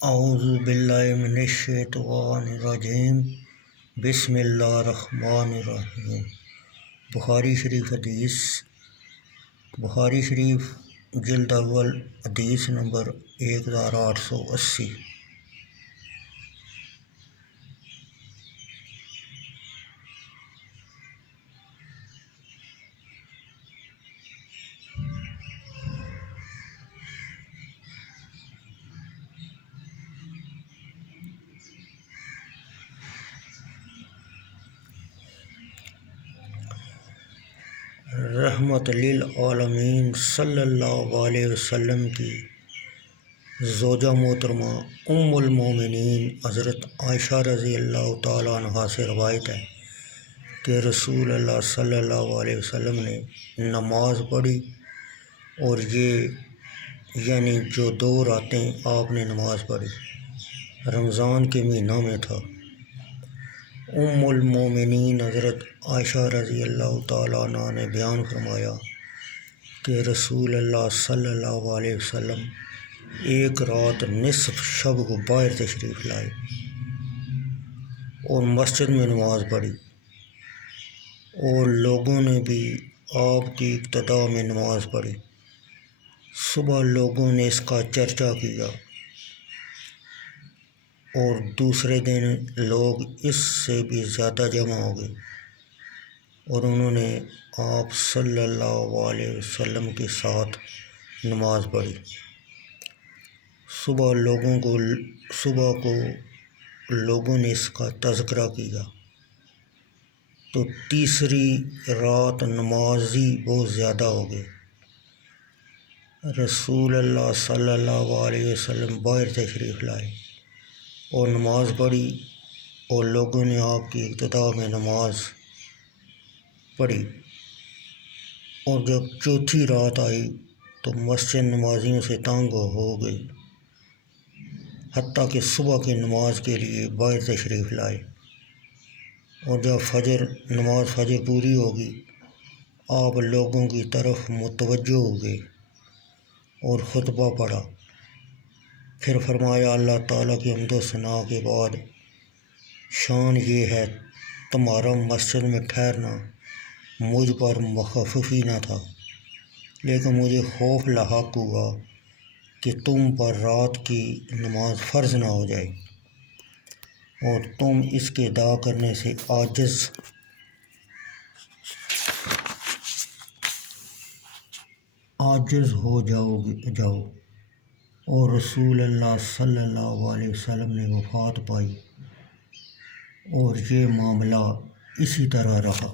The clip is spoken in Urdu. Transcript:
اعوذ باللہ من الشیطان الرجیم بسم اللہ الرحمن الرحیم۔ بخاری شریف حدیث، بخاری شریف جلد اول حدیث نمبر 1880۔ رحمت للعالمین صلی اللہ علیہ وسلم کی زوجہ محترمہ ام المومنین حضرت عائشہ رضی اللہ تعالیٰ عنہا سے روایت ہے کہ رسول اللہ صلی اللہ علیہ وسلم نے نماز پڑھی، اور یہ یعنی جو 2 راتیں آپ نے نماز پڑھی رمضان کے مہینہ میں تھا۔ ام المومنین حضرت عائشہ رضی اللہ تعالیٰ عنہ نے بیان فرمایا کہ رسول اللہ صلی اللہ علیہ وسلم ایک رات نصف شب کو باہر تشریف لائے اور مسجد میں نماز پڑھی، اور لوگوں نے بھی آپ کی ابتدا میں نماز پڑھی۔ صبح لوگوں نے اس کا چرچا کیا، اور دوسرے دن لوگ اس سے بھی زیادہ جمع ہو گئے، اور انہوں نے آپ صلی اللہ علیہ وسلم کے ساتھ نماز پڑھی۔ صبح کو لوگوں نے اس کا تذکرہ کیا، تو تیسری رات نمازی بہت زیادہ ہو گئے۔ رسول اللہ صلی اللہ علیہ وسلم باہر تشریف لائے اور نماز پڑھی، اور لوگوں نے آپ کی ابتدا میں نماز پڑھی، اور جب چوتھی رات آئی تو مسجد نمازیوں سے تنگ ہو گئی، حتیٰ کہ صبح کی نماز کے لیے باہر تشریف لائے، اور جب نماز فجر پوری ہوگی، آپ لوگوں کی طرف متوجہ ہو گئے اور خطبہ پڑھا۔ پھر فرمایا، اللہ تعالیٰ کی حمد و ثنا کے بعد شان یہ ہے، تمہارا مسجد میں ٹھہرنا مجھ پر مخفف ہی نہ تھا، لیکن مجھے خوف لاحق ہوا کہ تم پر رات کی نماز فرض نہ ہو جائے اور تم اس کے ادا کرنے سے عاجز ہو جاؤ۔ اور رسول اللہ صلی اللہ علیہ وسلم نے وفات پائی، اور یہ معاملہ اسی طرح رہا۔